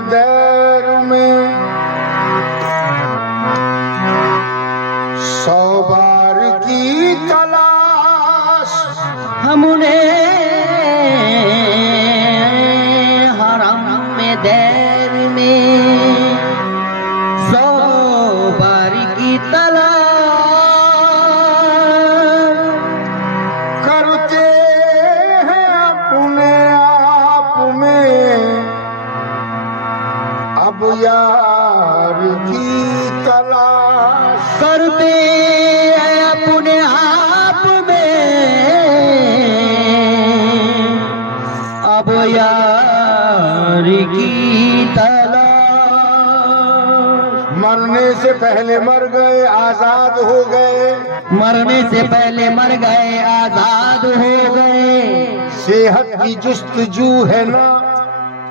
देर में 100 बार की तलाश हमने हरम में देर में 100 बार की तलाश करते हैं अपने आप में अब यार की तलाश करते हैं अपने आप में अब यार की तलाश। मरने से पहले मर गए आजाद हो गए मरने से पहले मर गए आजाद हो गए। सेहत की जुस्तजू है ना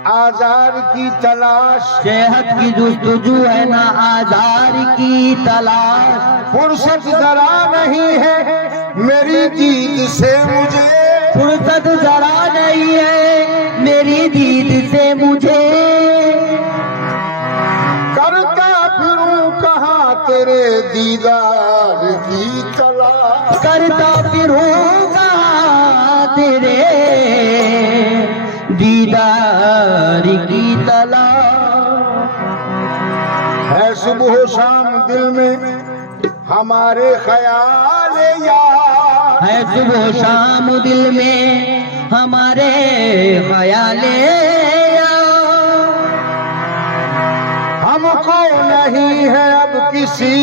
आजार की तलाश सेहत की जुस्तजू है ना आजार की तलाश। फुर्सत जरा नहीं है मेरी दीद से मुझे फुर्सत जरा नहीं है मेरी दीद से मुझे। करता फिरूं कहाँ तेरे दीदार की तलाश करता फिरूंगा तेरे दीदार की तलाश। है सुबह शाम दिल में हमारे ख्याल यार है सुबह शाम दिल में हमारे ख्याले हमको नहीं है अब किसी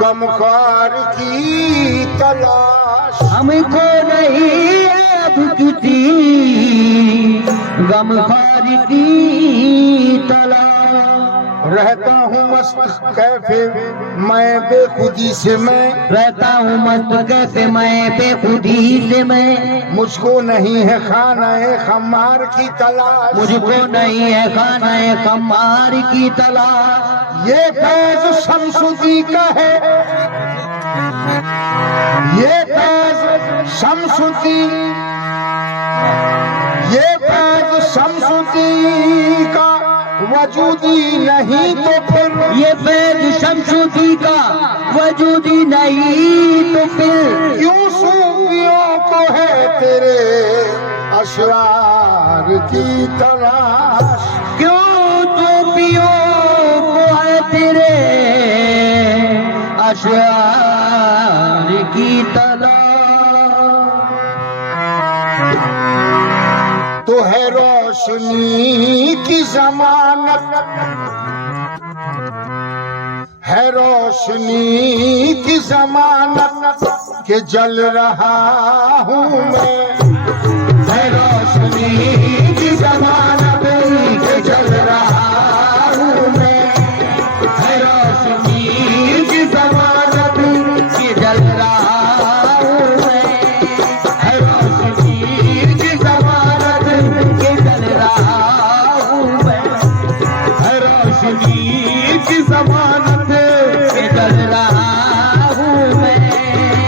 गमख्वार की तलाश हमको नहीं है अब किसी गमख्वार की तलाश। रहता हूँ मस्त कैफे मैं बेखुदी से मैं रहता हूँ मस्त कैसे मैं बेखुदी से मैं। मुझको नहीं है खाना खमार की तलाश मुझको नहीं है खाना कमार की तलाश। ये फैज शमसुद्दी का है ये फैज शमसुद्दी ये फैज शमसुद्दी का वजूदी नहीं तो फिर ये फैज शमसुद्दी का वजूदी नहीं तो फिर क्यों सूफियों को है तेरे अशरार की तलाश क्यों सूफियों को है तेरे अशरार की तलाश। तो है रोशनी की जमानत है रोशनी की जमानत के जल रहा हूँ मैं है रोशनी की जमानत के जल रहा हूँ मैं है रोशनी की जमानत कि जल रहा हूँ मैं है रोशनी की जमानत कि जल रहा हूँ मैं है रोशनी की जमानत कि जल रहा हूँ मैं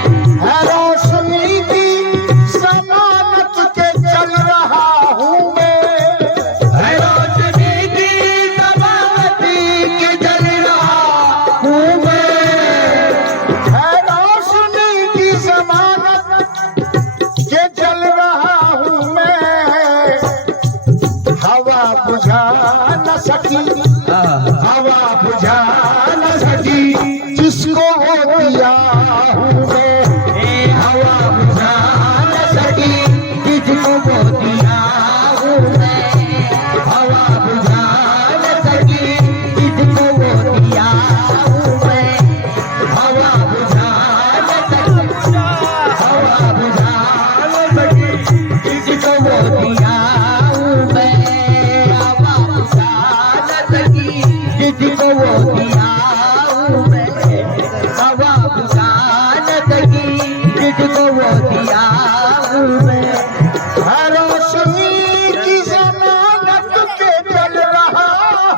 है रोशनी की जमानत के चल रहा हूँ मैं है रोशनी की जमानत के चल रहा हूँ मैं है रोशनी की जमानत के चल रहा हूँ मैं हवा बुझा न सकी हवा बुझा न सकी जिसको वो दिया हूँ मैं हवा बुझा न सकी जिसको वो दिया हूँ मैं हवा बुझा न सकी जिसको वो दिया हूँ मैं हवा बुझा न सकी हवा बुझा न सकी जिसको वो दिया हूँ मैं हवा बुझा न सकी जिसको वो दिया हूँ मैं हवा बुझा न सकी जिसको वो दिया हूँ मैं। है रोशनी की जमानत के चल रहा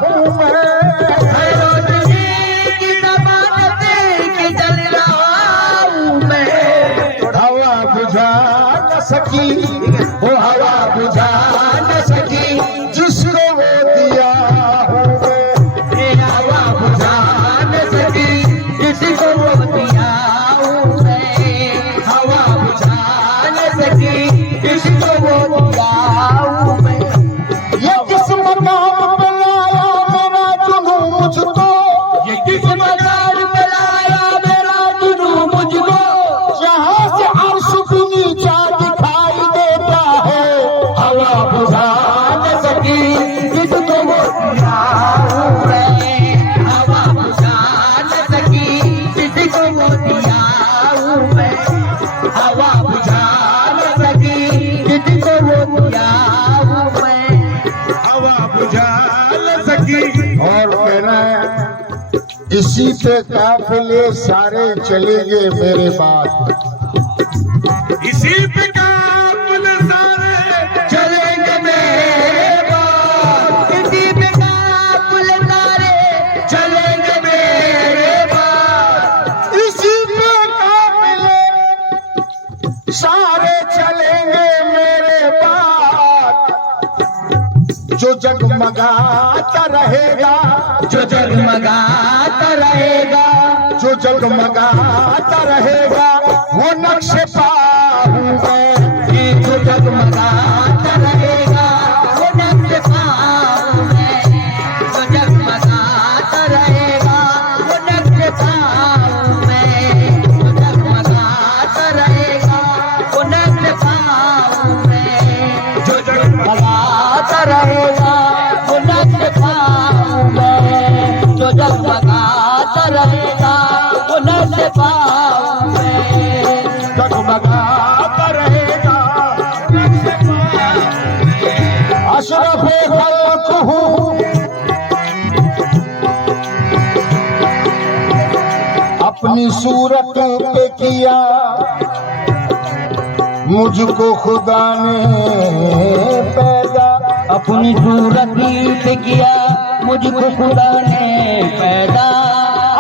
हूँ मैं है रोशनी की जमानत के जल रहा हूँ मैं हवा बुझा न सकी वो हवा बुझा न सकी जिसको वो दिया इसी पे काफिले सारे चलेंगे मेरे बाद, इसी पे काफिले सारे चलेंगे मेरे बाद, इसी पे काफिले सारे चलेंगे मेरे बाद, इसी पे काफिले सारे चलेंगे मेरे बाद। जो जगमगाता रहेगा, जो जगमगाता रहेगा, जो जगमगाता रहेगा वो नक्श पा हूँ मैं। जो जगमगाता रहेगा वो नक्श पा हूँ मैं, जो जगमगाता रहेगा वो नक्श पा हूँ मैं, जो जगमगाता रहेगा वो नक्श पा हूँ मैं, जो जगमगाता रहेगा वो नक्श पा हूँ मैं, जो जगमगाता रहेगा वो नक्श पा हूँ मैं, जगमगाता रहेगा अशरफ खल्क हूँ, अपनी सूरत पे किया मुझको खुदा ने पैदा। अपनी सूरत पे किया मुझको खुदा ने पैदा,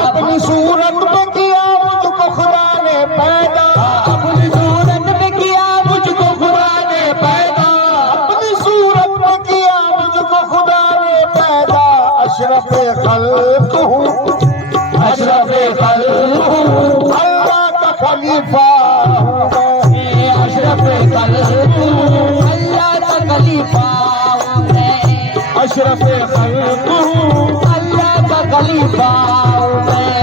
अपनी सूरत पे किया मुझको खुदा ने पैदा, अपनी सूरत पे किया मुझको खुदा ने पैदा, अपनी सूरत पे किया मुझको खुदा ने पैदा। अशरफ खल्क हूँ, अशरफ खल्क हूँ, अल्लाह का खलीफा हूँ मैं। अशरफ खल्क हूँ, अल्लाह का खलीफा हूँ मैं, अशरफ खल्क हूँ, अल्लाह का खलीफा हूँ मैं,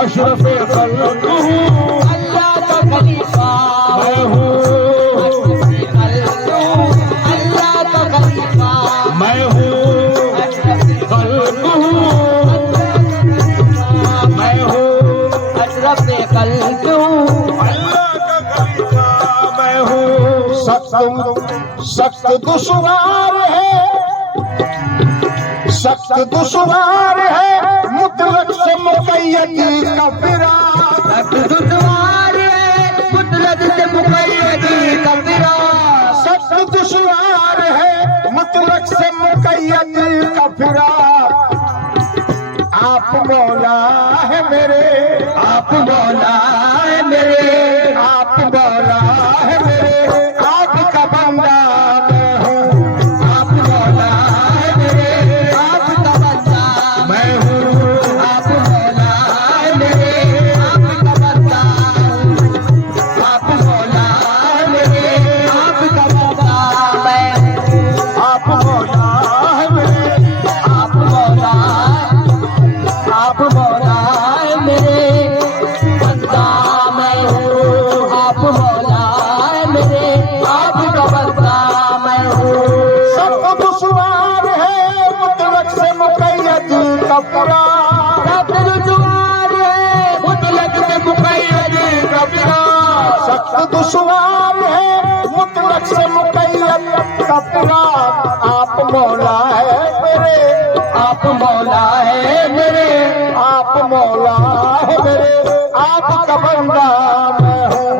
अशरफ खल्क हूँ, अल्लाह का खलीफा मैं हूँ, अल्लाह का खलीफा मैं हूँ, खल्क हूँ, मैं हूँ, अशरफ खल्क हूँ, अल्लाह का खलीफा मैं हूँ। सख्त दुश्वार है, सख्त दुश्वार है मुतलक से मुक़य्यद का फिराक। सख्त दुश्वार है मुतलक से मुक़य्यद का फिराक, सख्त दुश्वार है मुतलक से मुक़य्यद का फिराक। आप मौला है मेरे, आप मौला है मेरे, आप मौला है मेरे, आपका बंदा मैं हूँ। आप मौला है मेरे, आपका बंदा मैं हूँ, आप मौला है मेरे, आपका बंदा आप मौला है मेरे, आपका बंदा मैं, आप मौला है मेरे, आप मौला है मेरे, बंदा मैं हूँ, आप मौला है मेरे, आपका बंदा मैं हूँ। सब दुश्वार है मुतलक से मुक़य्यद का फिराक। सख्त दुश्वार है मुतलक से मुक़य्यद का फिराक, सख्त दुश्वार है मुतलक से मुक़य्यद का फिराक। आप मौला है मेरे, आप मौला है मेरे, आप मौला है मेरे, आपका बंदा मैं हूँ।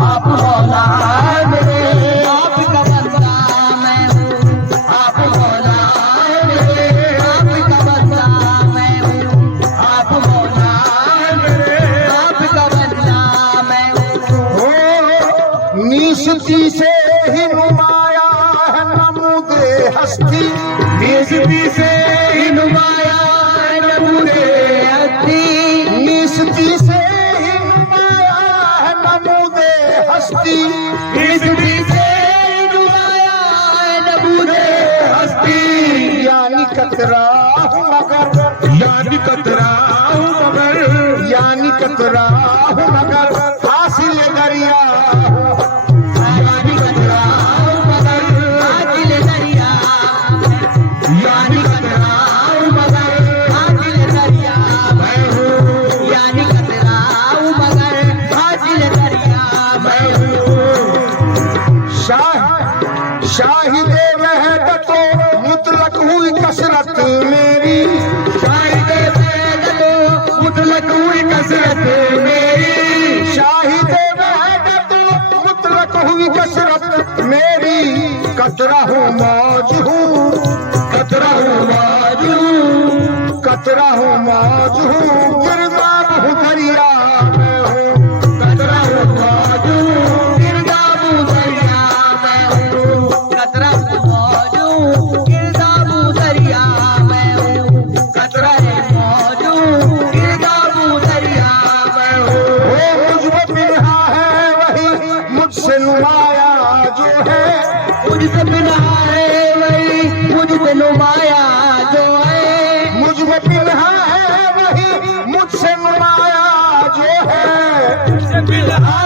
आप मौला है मेरे, आपका बंदा मैं हूँ, आप मौला है मेरे, आपका बंदा मैं हूँ, आप मौला है मेरे, आपका बंदा मैं हूँ। निस्ती से ही नुमाया है नमूदे हस्ती, निस्ती से ही नुमाया है नमूदे हस्ती, निस्ती से ही नुमाया है नमूदे हस्ती। निस्ती से ही नुमाया है नमूदे हस्ती, यानी कतरा हूँ मगर, यानी कतरा हूँ मगर, यानी कतरा हूँ मगर हासिल दरिया हूँ। यानी कतरा हूँ मगर हासिल दरिया, यानी कतरा हूँ मगर हासिल दरिया मैं हूँ, यानी कतरा हूँ मगर हासिल दरिया मैं हूँ। शाहिदे वहदत मुतलक हुई कसरत मेरी, शाहिदे वहदत हुई कसरत मेरी कतरा हूँ मौज हूँ, कतरा हूँ मौज हूँ, कतरा हूँ मौज हूँ, गिरदार हूँ दरिया में हूँ, कतरा हूँ मौज हूँ, गिरदार हूँ दरिया में हूँ, कतरा हूँ मौज हूँ, गिरदार हूँ दरिया में हूँ, कतरा है मौज हूँ, गिरदार हूँ दरिया में हूँ। वो मुझ में बिना है वही मुझसे नुमाया जो है, मुझसे बिना है वही मुझसे नुमाया जो है, मुझ में बिना है वही मुझसे नुमाया जो है, है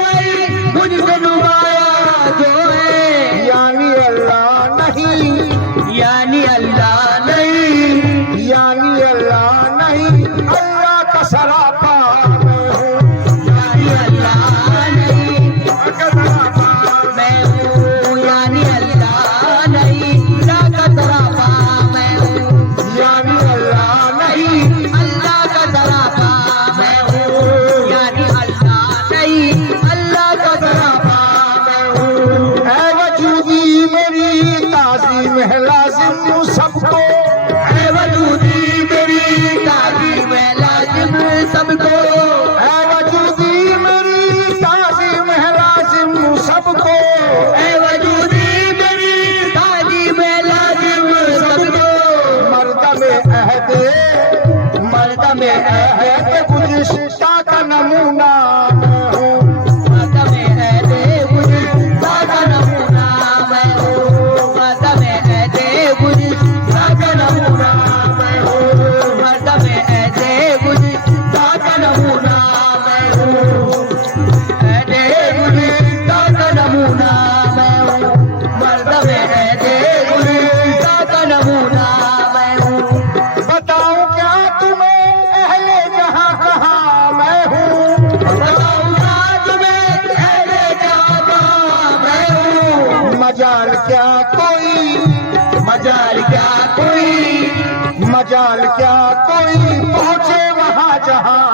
वही मुझसे नुमाया जो है, यानी अल्लाह नहीं, यानी अल्लाह नहीं, यानी अल्लाह नहीं, अल्लाह का सरापा मैं हूँ, यानी अल्लाह नहीं का सरापा मैं हूँ, यानी अल्लाह नहीं अल्लाह का सरापा मैं हूँ, यानी अल्लाह नहीं, अल्लाह का सरापा मैं हूँ, यानी अल्लाह नहीं अल्लाह का सरापा मैं हूँ। है वजूदी मेरी ताज़ीम है लाजिम सबको, है वजूदी मेरी ताज़ीम है लाजिम सबको, है वजूदी मेरी ताज़ीम है लाजिम सबको, है वजूदी मेरी ताज़ीम है लाजिम सबको, मर्द में अहद गुज़िश्ता का नमूना मैं हूँ, मर्द में है दे गुज़िश्ता का नमूना मैं हूँ, मर्द में है दे गुज़िश्ता का नमूना मैं हूँ, मर्द में है दे गुज़िश्ता का नमूना मैं हूँ, है दे गुज़िश्ता का नमूना मैं हूँ, मर्द में है दे गुज़िश्ता का नमूना मैं हूँ। बताऊं क्या तुम्हें अहले जहां कहाँ मैं हूँ, बताऊंगा तुम्हें अहले जहां कहाँ मैं हूँ, मजाल क्या कोई, मजाल क्या कोई, मजाल क्या कोई पहुँचे वहाँ जहाँ